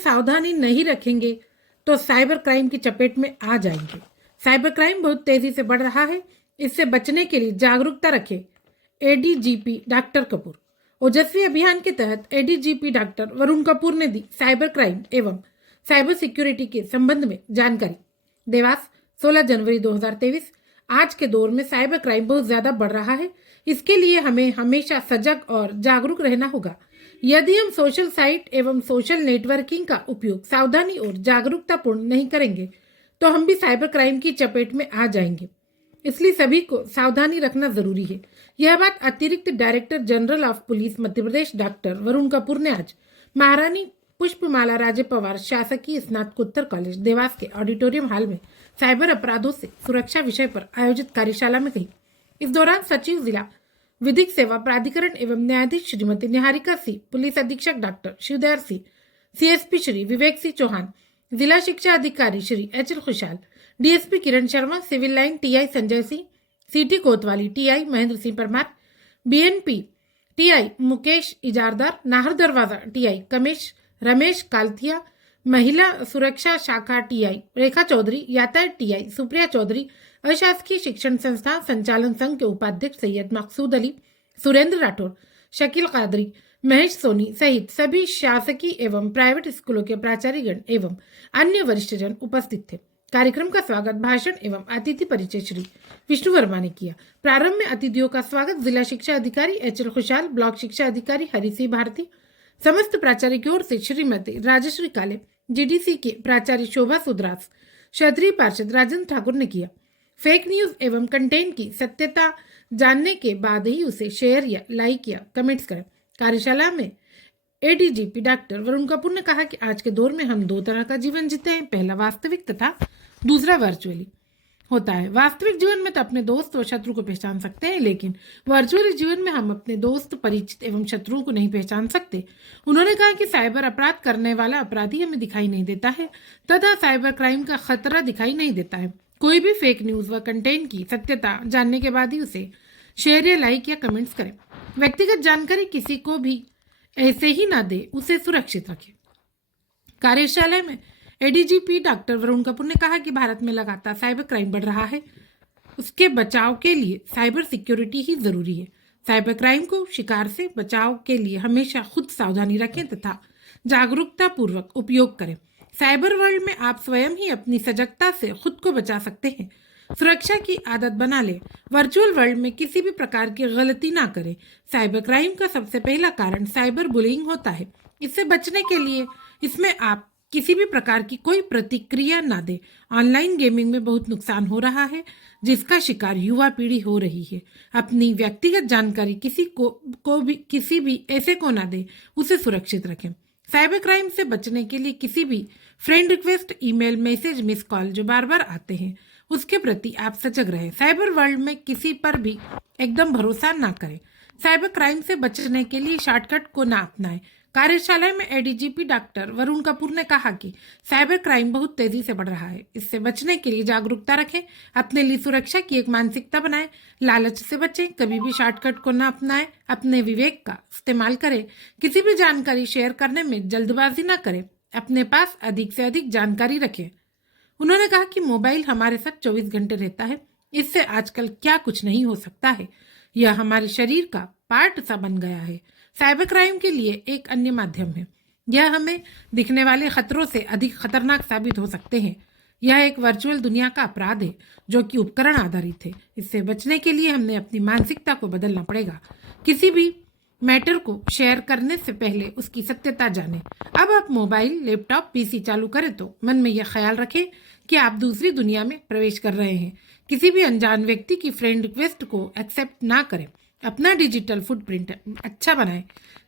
सावधानी नहीं रखेंगे तो साइबर क्राइम की चपेट में आ जाएंगे। साइबर क्राइम बहुत तेजी से बढ़ रहा है, इससे बचने के लिए जागरूकता रखें। ADGP doctor Kapoor. ओजस्वी अभियान के तहत एडीजीपी डॉक्टर वरुण कपूर ने दी साइबर क्राइम एवं साइबर सिक्योरिटी के संबंध में जानकारी। देवास 16 जनवरी 2023। आज के दौर में साइबर क्राइम बहुत ज्यादा बढ़ रहा है, इसके लिए हमें हमेशा सजग और जागरूक रहना होगा। यदि हम सोशल साइट एवं सोशल नेटवर्किंग का उपयोग सावधानी और जागरूकता पूर्ण नहीं करेंगे तो हम भी साइबर क्राइम की चपेट में आ जाएंगे, इसलिए सभी को सावधानी रखना जरूरी है। यह बात अतिरिक्त director general of police Madhya Pradesh doctor Varun Kapoor ने आज महारानी पुष्पमाला राजे पवार शासकीय स्नातकोत्तर कॉलेज देवास के ऑडिटोरियम हॉल में साइबर अपराधों से सुरक्षा विषय पर आयोजित कार्यशाला में कही। इस दौरान सचिव जिला विधिक सेवा प्राधिकरण एवं न्यायाधीश श्रीमती निहारिका सिंह, पुलिस अधीक्षक डॉक्टर शिवदयाल सिंह, सीएसपी श्री विवेक सिंह चौहान, जिला शिक्षा अधिकारी Shri HL Khushhal, DSP Kiran Sharma, civil line TI Sanjay Singh, city Kotwali TI Mahendra Singh Parmar, BNP TI Mukesh Ijardar, Nahar Darwaza TI Ramesh कालथिया, महिला सुरक्षा शाखा टीआई रेखा चौधरी, यातायात टीआई सुप्रिया चौधरी, अशासकीय शिक्षण संस्था संचालन संघ के उपाध्यक्ष सैयद मकसूद अली, सुरेंद्र राठौर, शकील कादरी, महेश सोनी सहित सभी शासकीय एवं प्राइवेट स्कूलों के प्राचार्यगण एवं अन्य वरिष्ठजन उपस्थित थे। कार्यक्रम का स्वागत भाषण एवं अतिथि परिचय श्री विष्णु वर्मा ने किया। प्रारंभ में अतिथियों का स्वागत जिला शिक्षा अधिकारी एचएल खुशहाल, ब्लॉक शिक्षा अधिकारी हरिसिंह भारती, समस्त प्राचार्य की ओर से श्रीमती राजश्री काले, जीडीसी के प्राचार्य शोभा सुद्रास, क्षत्रिय पार्षद राजेंद्र ठाकुर ने किया। फेक न्यूज एवं कंटेंट की सत्यता जानने के बाद ही उसे शेयर या लाइक या कमेंट्स करें। कार्यशाला में एडीजीपी डॉक्टर वरुण कपूर ने कहा कि आज के दौर में हम दो तरह का जीवन जीते हैं, पहला वास्तविक तथा दूसरा वर्चुअली होता है। वास्तविक जीवन में तो अपने दोस्त और शत्रु को पहचान सकते हैं, लेकिन वर्चुअली जीवन में हम अपने दोस्त, परिचित एवं शत्रुओं को नहीं पहचान सकते। उन्होंने कहा कि साइबर अपराध करने वाला अपराधी हमें दिखाई नहीं देता है तथा साइबर क्राइम का खतरा दिखाई नहीं देता है। कोई भी फेक न्यूज व कंटेंट की सत्यता जानने के बाद ही उसे शेयर या लाइक या कमेंट्स करें। व्यक्तिगत जानकारी किसी को भी ऐसे ही ना दे, उसे सुरक्षित रखें। कार्यशाला में एडीजीपी डॉक्टर वरुण कपूर ने कहा कि भारत में लगातार साइबर क्राइम बढ़ रहा है, उसके बचाव के लिए साइबर सिक्योरिटी ही जरूरी है। साइबर क्राइम को शिकार से बचाव के लिए हमेशा खुद सावधानी रखें तथा जागरूकता पूर्वक उपयोग करें। साइबर वर्ल्ड में आप स्वयं ही अपनी सजगता से खुद को बचा सकते हैं। सुरक्षा की आदत बना लें। वर्चुअल वर्ल्ड में किसी भी प्रकार की गलती ना करें। साइबर क्राइम का सबसे पहला कारण साइबर बुलिंग होता है। इससे बचने के लिए इसमें आप किसी भी प्रकार की कोई प्रतिक्रिया ना दें। ऑनलाइन गेमिंग में बहुत नुकसान हो रहा है, जिसका शिकार युवा पीढ़ी हो रही है। अपनी व्यक्तिगत जानकारी किसी भी ऐसे को ना दें, उसे सुरक्षित रखें। साइबर क्राइम से बचने के लिए किसी भी friend request, email, message, miss call जो बार बार आते हैं उसके प्रति आप सजग रहें। साइबर वर्ल्ड में किसी पर भी एकदम भरोसा ना करें। साइबर क्राइम से बचने के लिए शॉर्टकट को ना अपनाएं। कार्यशाला में एडीजीपी डॉक्टर वरुण कपूर ने कहा कि साइबर क्राइम बहुत तेजी से बढ़ रहा है, इससे बचने के लिए जागरूकता रखें, अपने लिए सुरक्षा की एक मानसिकता बनाएं, लालच से बचें, कभी भी शॉर्टकट को न अपनाएं, अपने विवेक का इस्तेमाल करें, किसी भी जानकारी शेयर करने में जल्दबाजी न करें, अपने पास अधिक से अधिक जानकारी रखें। उन्होंने कहा कि मोबाइल हमारे साथ 24 घंटे रहता है, इससे आजकल क्या कुछ नहीं हो सकता है, यह हमारे शरीर का पार्ट सा बन गया है। साइबर क्राइम के लिए एक अन्य माध्यम है। यह हमें दिखने वाले खतरों से अधिक खतरनाक साबित हो सकते हैं। यह एक वर्चुअल दुनिया का अपराध है जो कि उपकरण आधारित है। इससे बचने के लिए हमने अपनी मानसिकता को बदलना पड़ेगा। किसी भी मैटर को शेयर करने से पहले उसकी सत्यता जानें। अब आप मोबाइल, लैपटॉप, पीसी चालू करें तो मन में यह ख्याल रखें कि आप दूसरी दुनिया में प्रवेश कर रहे हैं। किसी भी अनजान व्यक्ति की फ्रेंड रिक्वेस्ट को एक्सेप्ट ना करें। अपना डिजिटल फुटप्रिंट अच्छा बनाएं।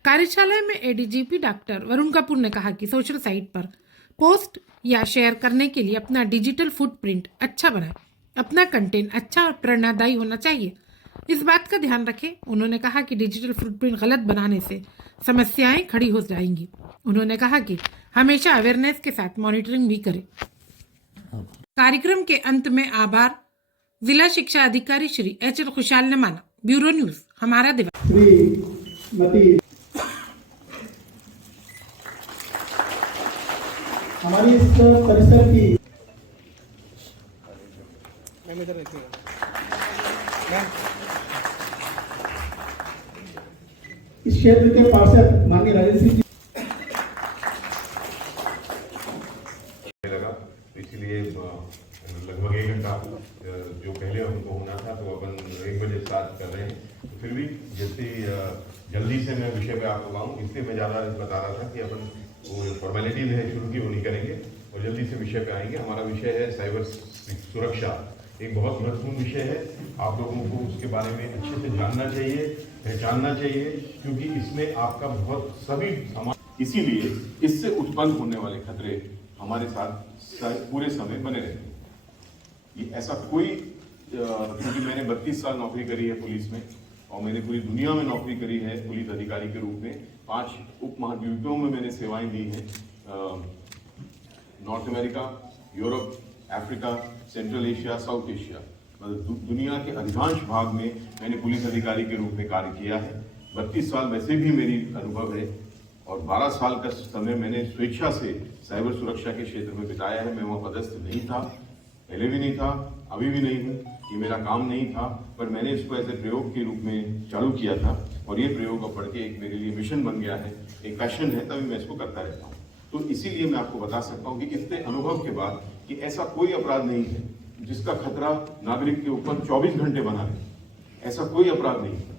कार्यशाला में एडीजीपी डॉक्टर वरुण कपूर ने कहा कि सोशल साइट पर पोस्ट या शेयर करने के लिए अपना डिजिटल फुटप्रिंट अच्छा बनाएं। अपना कंटेंट अच्छा और प्रेरणादायी होना चाहिए, इस बात का ध्यान रखें। उन्होंने कहा कि डिजिटल फुटप्रिंट गलत बनाने से समस्याएं खड़ी हो जाएंगी। उन्होंने कहा कि हमेशा अवेयरनेस के साथ मॉनिटरिंग भी करें। कार्यक्रम के अंत में आभार जिला शिक्षा अधिकारी श्री एचएल खुशहाल ने माना। ब्यूरो न्यूज हमारा दिवस। हमारी इस परिसर की मैम इधर रहती हूँ मैम। इस क्षेत्र के पार्षद माननीय राजेंद्र सिंह जी लगा, तो इसलिए लगभग 1 घंटा जो पहले हमको होना था तो अपन 1 बजे स्टार्ट कर रहे हैं। तो फिर भी जल्दी से मैं विषय पे आपको आऊँ, इसलिए मैं ज़्यादा बता रहा था कि अपन वो फॉर्मेलिटी है शुरू की वो नहीं करेंगे और जल्दी से विषय पे आएंगे। हमारा विषय है साइबर सुरक्षा, एक बहुत महत्वपूर्ण विषय है। आप लोगों को उसके बारे में अच्छे से जानना चाहिए, पहचानना चाहिए, क्योंकि इसमें आपका बहुत सभी समाज, इसीलिए इससे उत्पन्न होने वाले खतरे हमारे साथ पूरे समय बने रहते हैं। ये ऐसा कोई, क्योंकि मैंने 32 साल नौकरी करी है पुलिस में और मैंने पूरी दुनिया में नौकरी करी है पुलिस अधिकारी के रूप में। 5 उप महाद्वीपों में मैंने सेवाएं दी हैं, north America, Europe, Africa, central Asia, south Asia, मतलब दुनिया के अधिकांश भाग में मैंने पुलिस अधिकारी के रूप में कार्य किया है। 32 साल वैसे भी मेरी अनुभव है और 12 साल का समय मैंने स्वेच्छा से साइबर सुरक्षा के क्षेत्र में बिताया है। मैं वहाँ पदस्थ नहीं था, पहले भी नहीं था, अभी भी नहीं हूँ, ये मेरा काम नहीं था, पर मैंने इसको ऐसे प्रयोग के रूप में चालू किया था और ये प्रयोग अब बढ़ के एक मेरे लिए मिशन बन गया है, एक पैशन है, तभी मैं इसको करता रहता हूँ। तो इसीलिए मैं आपको बता सकता हूँ कि इतने अनुभव के बाद कि ऐसा कोई अपराध नहीं है जिसका खतरा नागरिक के ऊपर 24 घंटे बना रहे, ऐसा कोई अपराध नहीं है।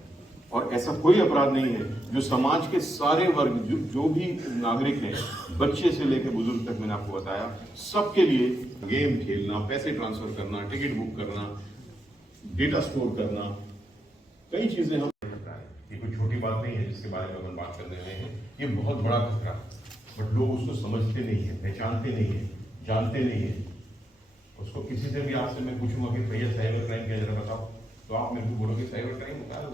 और ऐसा कोई अपराध नहीं है जो समाज के सारे वर्ग, जो भी नागरिक हैं, बच्चे से लेकर बुजुर्ग तक, मैंने आपको बताया, सबके लिए गेम खेलना, पैसे ट्रांसफर करना, टिकट बुक करना, डेटा स्टोर करना, कई चीजें हम, ये कोई छोटी बात नहीं है जिसके बारे में अपन बात करने रहे हैं। ये बहुत बड़ा खतरा, बट लोग उसको समझते नहीं है, पहचानते नहीं है, जानते नहीं है। उसको किसी से भी आपसे मैं पूछूंगा कि भैया साइबर क्राइम क्या, जरा बताओ, तो आप मेरे को बोलोगे साइबर क्राइम होता है,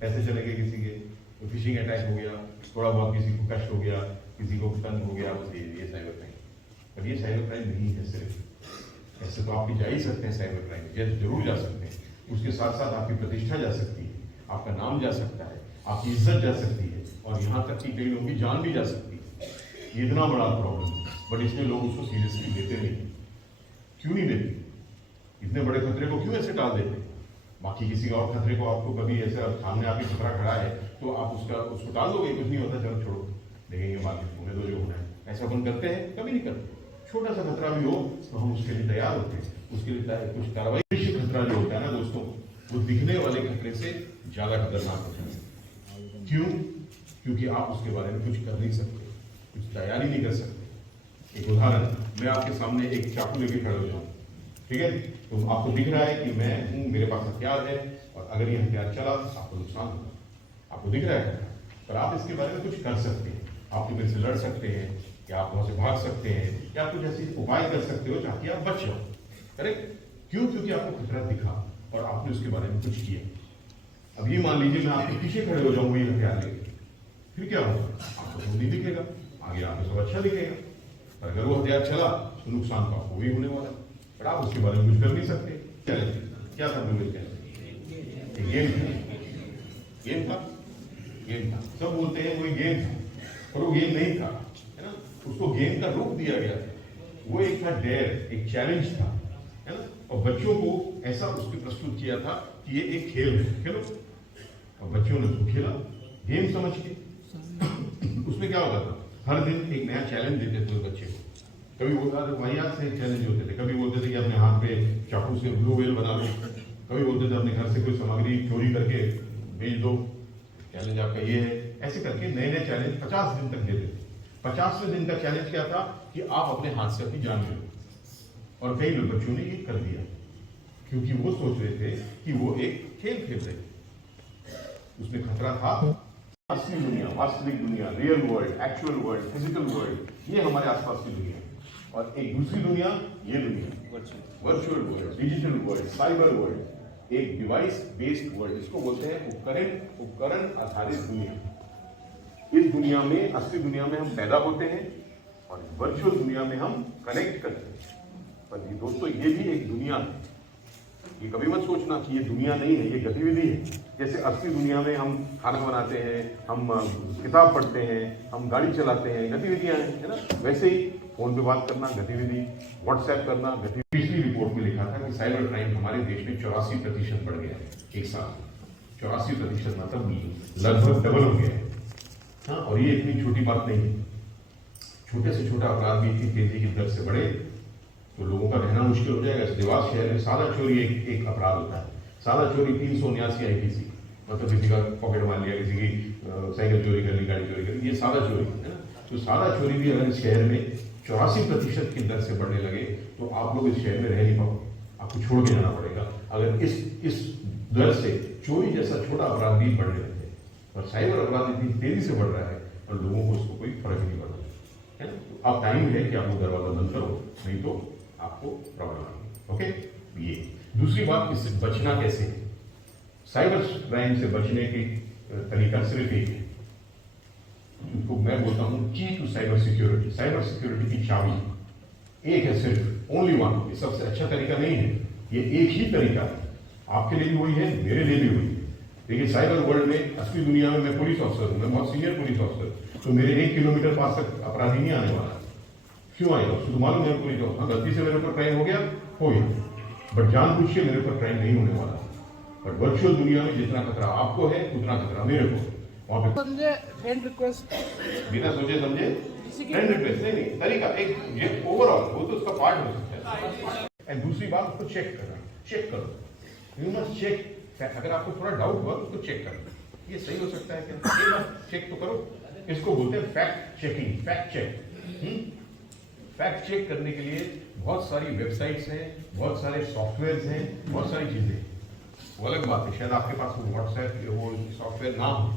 पैसे चले गए किसी के, तो फिशिंग अटैक हो गया, थोड़ा बहुत किसी को कष्ट हो गया, किसी को तंग हो गया, बस ये साइबर क्राइम। पर ये साइबर क्राइम नहीं है सिर्फ। ऐसे तो आप भी जा ही सकते हैं साइबर क्राइम, जरूर जा सकते हैं, उसके साथ साथ आपकी प्रतिष्ठा जा सकती है, आपका नाम जा सकता है, आपकी इज्जत जा सकती है और यहाँ तक कि कई लोगों की जान भी जा सकती है। ये इतना बड़ा प्रॉब्लम है, बट इसमें लोग उसको सीरियसली लेते नहीं। क्यों नहीं लेते? इतने बड़े खतरे को क्यों ऐसे टाल देते? बाकी किसी और खतरे को आपको कभी ऐसा सामने आके खतरा खड़ा है तो आप उसको टाल दोगे, कुछ नहीं होता, चलो छोड़ो, देखेंगे बाद में, होने दो जो होना है। ऐसा अपन करते हैं? कभी नहीं करते। छोटा सा खतरा भी हो तो हम उसके लिए तैयार होते हैं, उसके लिए कुछ कार्रवाई। खतरा जो होता है ना दोस्तों, वो दिखने वाले खतरे से ज्यादा खतरनाक होता है। क्यों? क्योंकि आप उसके बारे में कुछ कर नहीं सकते, कुछ तैयारी नहीं कर सकते। एक उदाहरण, मैं आपके सामने एक चाकू लेके खड़ा हो जाऊँ, ठीक है, तो आपको दिख रहा है कि मैं हूँ, मेरे पास हथियार है और अगर ये हथियार चला तो आपको नुकसान होगा, आपको दिख रहा है। पर आप इसके बारे में कुछ कर सकते हैं, आप मेरे से लड़ सकते हैं, या आप वहां से भाग सकते हैं, या कुछ ऐसे उपाय कर सकते हो ताकि आप बच जाओ। करेक्ट? क्यों? क्योंकि आपको खतरा दिखा और आपने उसके बारे में कुछ किया। अब ये मान लीजिए मैं आपके पीछे खड़े हो जाऊंगा ये हथियार लेके, फिर क्या होगा? आपको तो नहीं दिखेगा, आगे आपको सब अच्छा दिखेगा, पर अगर वो हथियार चला तो नुकसान तो आपको भी होने वाला है, पर आप उसके बारे में कुछ कर नहीं सकते। क्या था बोले? गेम था, गेम था, सब बोलते हैं वही गेम था, पर वो गेम नहीं था, है ना। उसको गेम का रूप दिया गया था, वो एक था डेयर, एक चैलेंज था, है ना। और बच्चों को ऐसा उसके प्रस्तुत किया था कि ये एक खेल है, खेलो, और बच्चों ने उसको खेला गेम समझ के। उसमें क्या होता था? हर दिन एक नया चैलेंज देते थे बच्चे को। कभी बोलता था वाहियात से चैलेंज होते थे, कभी बोलते थे कि अपने हाथ पे चाकू से ब्लू व्हेल बना लो, कभी बोलते थे अपने घर से कोई सामग्री चोरी करके बेच दो, चैलेंज आपका ये है। ऐसे करके नए नए चैलेंज 50 दिन तक देते थे। 50वें दिन का चैलेंज क्या था कि आप अपने हाथ से अपनी जान ले लो, और कई लोग बच्चों ने ये कर दिया क्योंकि वो सोच रहे थे कि वो एक खेल खेल रहे, उसमें खतरा था। असली दुनिया, वास्तविक दुनिया, real world, actual world, physical world, ये हमारे आसपास की दुनिया, और एक दूसरी दुनिया, ये दुनिया virtual world, digital world, cyber world, एक डिवाइस बेस्ड वर्ल्ड, इसको बोलते हैं उपकरण आधारित दुनिया। इस दुनिया में, असली दुनिया में हम पैदा होते हैं और वर्चुअल दुनिया में हम कनेक्ट करते हैं। पर ये दोस्तों, ये भी एक दुनिया है, ये कभी मत सोचना कि ये दुनिया नहीं है, ये गतिविधि है। जैसे असली दुनिया में हम खाना बनाते हैं, हम किताब पढ़ते हैं, हम गाड़ी चलाते हैं, गतिविधियां हैं, है ना। वैसे ही फोन पे बात करना गतिविधि, व्हाट्सएप करना गतिविधि। पिछली रिपोर्ट में लिखा था कि साइबर क्राइम हमारे देश में 84% बढ़ गया है एक साल। 84% मतलब लगभग डबल हो गया है। हाँ, और ये इतनी छोटी बात नहीं है। छोटे से छोटा अपराध भी इतनी तेजी की दर से बढ़े तो लोगों का रहना मुश्किल हो जाएगा। देवास शहर में सादा चोरी एक अपराध होता है। सादा चोरी 379 आईपीसी, मतलब किसी का पॉकेट मार लिया, किसी की साइकिल चोरी कर ली, गाड़ी चोरी कर ली, ये सादा चोरी है ना। तो सादा चोरी भी अगर इस शहर में 84% की दर से बढ़ने लगे तो आप लोग इस शहर में रह नहीं पाओगे, आपको छोड़ के जाना पड़ेगा। अगर इस दर से चोरी जैसा छोटा अपराध भी बढ़ने लगे और साइबर अपराध इतनी तेजी से बढ़ रहा है और लोगों को उसको कोई फर्क नहीं पड़ रहा है। तो अब टाइम है कि आप लोग दरवाजा बंद करो, नहीं तो आपको प्रॉब्लम आएगी। ओके, ये दूसरी बात, इससे बचना कैसे है। साइबर क्राइम से बचने की तरीका सिर्फ एक है, जिनको मैं बोलता हूं key to cyber security. Cyber security की चाबी एक है, सिर्फ ओनली वन। ये सबसे अच्छा तरीका नहीं है, ये एक ही तरीका है। आपके लिए भी वही है, मेरे लिए भी वही है। देखिए, साइबर वर्ल्ड में, असली दुनिया में मैं पुलिस ऑफिसर हूं, मैं बहुत सीनियर पुलिस ऑफिसर, तो मेरे 1 किलोमीटर पास तक अपराधी नहीं आने वाला। क्यों आएगा उसको तो मालूम है पुलिस ऑफिसर, गलती से मेरे ऊपर क्राइम हो गया, बट जानबूझ के मेरे ऊपर क्राइम नहीं होने वाला। बट वर्चुअल दुनिया में जितना खतरा आपको है उतना खतरा मेरे को। वहां पे समझे फ्रेंड रिक्वेस्ट, बिना सोचे समझे फ्रेंड रिक्वेस्ट नहीं, तरीका एक ये ओवरऑल वो तो उसका पार्ट हो सकता है। एंड दूसरी बात, उसको चेक करना, चेक करो, यू मस्ट चेक। अगर आपको थोड़ा डाउट हुआ उसको चेक करना, ये सही हो सकता है क्या, एक बार चेक तो करो। इसको बोलते हैं fact checking, fact check. Fact check करने के लिए बहुत सारी वेबसाइट्स हैं, बहुत सारे सॉफ्टवेयर हैं, बहुत सारी चीजें हैं। वो अलग बात है, शायद आपके पास वो व्हाट्सएप वो सॉफ्टवेयर ना हो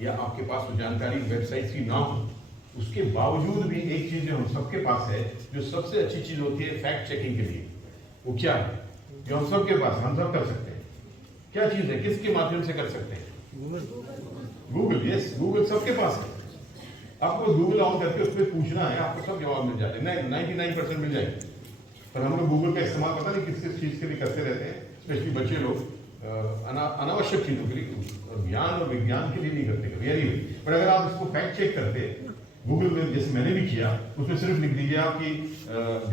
या आपके पास वो जानकारी वेबसाइट्स की ना हो, उसके बावजूद भी एक चीज जो हम सबके पास है, जो सबसे अच्छी चीज होती है फैक्ट चेकिंग के लिए, वो क्या है जो हम सबके पास, हम सब कर सकते हैं। क्या चीज है, किसके माध्यम से कर सकते हैं? गूगल। यस, गूगल सबके पास है। आपको गूगल ऑन करके उस पर पूछना है, आपको सब जवाब मिल जाते हैं, 99% मिल जाएंगे। पर हम लोग गूगल का इस्तेमाल पता नहीं किस किस चीज के लिए करते रहते हैं, स्पेशली बच्चे लोग अनावश्यक चीजों के लिए, ज्ञान और विज्ञान के लिए नहीं करते कभी, यानी। पर अगर आप इसको फैक्ट चेक करते गूगल में, जैसे मैंने भी किया, उसमें सिर्फ लिख दीजिए आपकी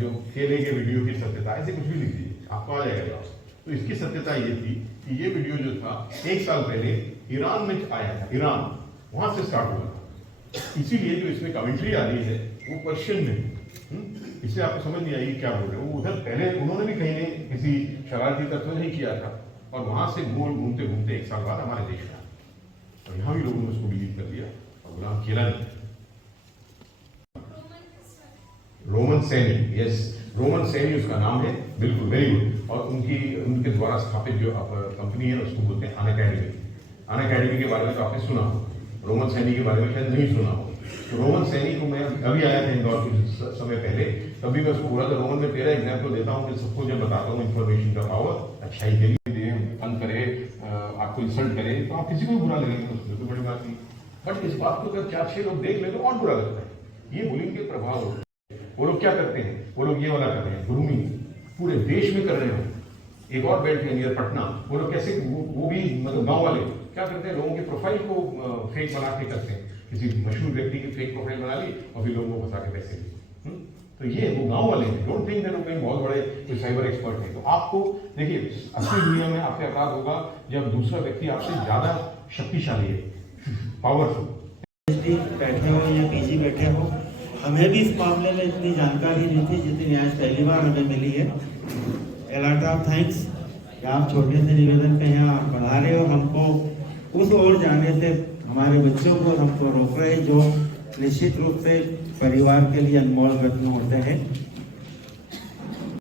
जो खेले गए वीडियो की सत्यता, ऐसे कुछ भी लिख दीजिए, आपको आ जाएगा जवाब। तो इसकी सत्यता ये थी कि ये वीडियो जो था 1 साल पहले ईरान में आया था, ईरान, वहां से स्टार्ट हुआ था। इसीलिए जो इसमें कमेंट्री आ रही है वो पर्शियन में, इससे आपको समझ नहीं आएगी क्या बोल रहे हैं। वो उधर पहले उन्होंने भी कहीं किसी शरारती तत्व नहीं किया था और वहां से गोल घूमते घूमते 1 साल बाद हमारे देश में आया और यहां भी लोगों ने उसको डिलीट कर दिया और गुलाम खेला नहीं। Roman Saini, yes, Roman Saini उसका नाम है, बिल्कुल, वेरी गुड। और उनके द्वारा स्थापित जो कंपनी है उसको बोलते हैं अनअकैडमी। अनअकैडमी के बारे में तो आपने सुना हो, रोमन सैनी के बारे में शायद नहीं सुना हो। तो रोमन सैनी को मैं अभी आया था इंदौर कुछ समय पहले, तभी मैं उसको बोला था रोमन में तेरा एग्जाम्पल देता हूँ कि सबको जब बताता हूँ इन्फॉर्मेशन का पावर, अच्छाई के लिए फन करे, आपको इंसल्ट करे तो आप किसी को भी बुरा लगेगा, उसमें तो बड़ी बात नहीं। बट इस बात को अगर 4-6 लोग देख ले तो और बुरा लगता है। ये बुलिंग के प्रभाव होते हैं। वो लोग क्या करते हैं, वो लोग ये वाला कर रहे हैं, ग्रूमिंग पूरे देश में कर रहे हैं। एक और बेल्ट है नियर पटना, वो लोग कैसे, वो भी मतलब गांव वाले क्या करते हैं, लोगों के प्रोफाइल को फेक बना के करते हैं। किसी मशहूर व्यक्ति की फेक प्रोफाइल बना ली और फिर लोगों को फंसा के पैसे ली। तो ये वो गांव वाले हैं, डोंट थिंक दैट वो बहुत बड़े कोई साइबर एक्सपर्ट है। तो आपको देखिए, असली दुनिया में आपके अपराध होगा जब दूसरा व्यक्ति आपसे ज्यादा शक्तिशाली है, पावरफुल। बैठे हो या पीजी बैठे हो, हमें भी इस मामले में इतनी जानकारी नहीं थी जितनी आज पहली बार हमें मिली है। A lot of thanks कि आप छोटे से निवेदन पे हैं, आप बढ़ा रहे हो हमको उस ओर जाने से, हमारे बच्चों को हमको रोक रहे, जो निश्चित रूप से परिवार के लिए अनमोल रत्न होते हैं।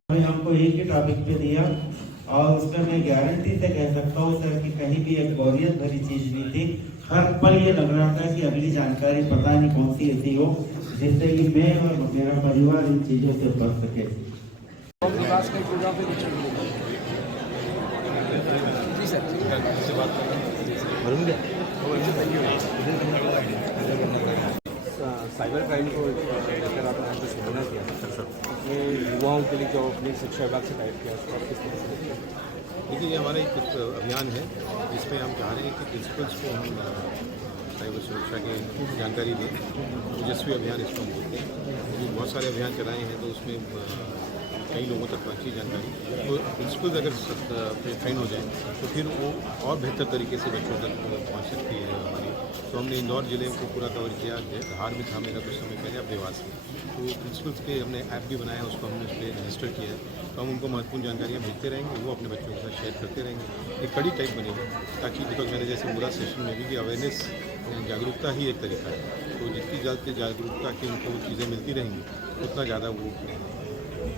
हमको एक ही टॉपिक पे दिया और उसमें मैं गारंटी से कह सकता हूँ सर कि कहीं भी एक बोरियत भरी चीज नहीं थी। हर पल ये लग रहा था कि अगली जानकारी पता नहीं कौन सी ऐसी हो जिससे कि मैं और मेरा परिवार इन चीजों से बच सके। विकास का प्रोग्राम पे कुछ जी सर, से बात साइबर क्राइम को लेकर आपने हमसे सुनना किया अपने युवाओं के लिए जो अपनी शिक्षा विभाग से टाइप किया उसको आप किस तरह से देखिए? देखिए, ये हमारा एक अभियान है जिसमें हम चाह रहे हैं कि प्रिंसिपल्स को हम साइबर सुरक्षा की जानकारी दें। तेजस्वी अभियान इसको हम बोलते हैं। क्योंकि बहुत सारे अभियान चलाए हैं तो उसमें कई लोगों तक पहुँची जानकारी, तो प्रिंसिपल्स अगर ट्रेन हो जाए तो फिर वो और बेहतर तरीके से बच्चों तक पहुँच सकती है हमारी। तो हमने इंदौर ज़िले को पूरा कवर किया, धार में था मेरा कुछ समय पहले, अब देवास में। तो प्रिंसिपल्स के हमने ऐप भी बनाया, उसको हमने उस पर रजिस्टर किया है। तो हम उनको महत्वपूर्ण जानकारियाँ भेजते रहेंगे, वो अपने बच्चों के साथ शेयर करते रहेंगे। एक कड़ी टाइप बनेगी ताकि, बिकॉज मैंने जैसे पूरा सेशन में भी कि अवेयरनेस, जागरूकता ही एक तरीका है। तो जितनी ज़्यादा जागरूकता की उनको चीज़ें मिलती रहेंगी उतना ज़्यादा वो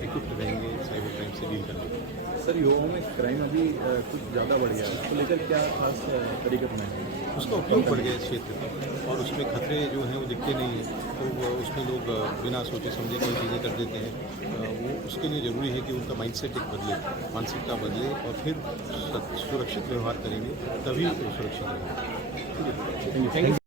इक्विप्ड रहेंगे साइबर क्राइम से डील करने के। सर, युवाओं में क्राइम अभी कुछ ज़्यादा बढ़ गया है, उसको लेकर क्या खास तरीके अपनाएंगे? उसका उपयोग बढ़ गया इस क्षेत्र में और उसमें खतरे जो हैं वो दिखते नहीं हैं, तो उसमें लोग बिना सोचे समझे कोई चीज़ें कर देते हैं। वो उसके लिए ज़रूरी है कि उनका माइंडसेट एक बदले, मानसिकता बदले और फिर सुरक्षित व्यवहार करेंगे, तभी वो सुरक्षित रहेंगे। Thank you.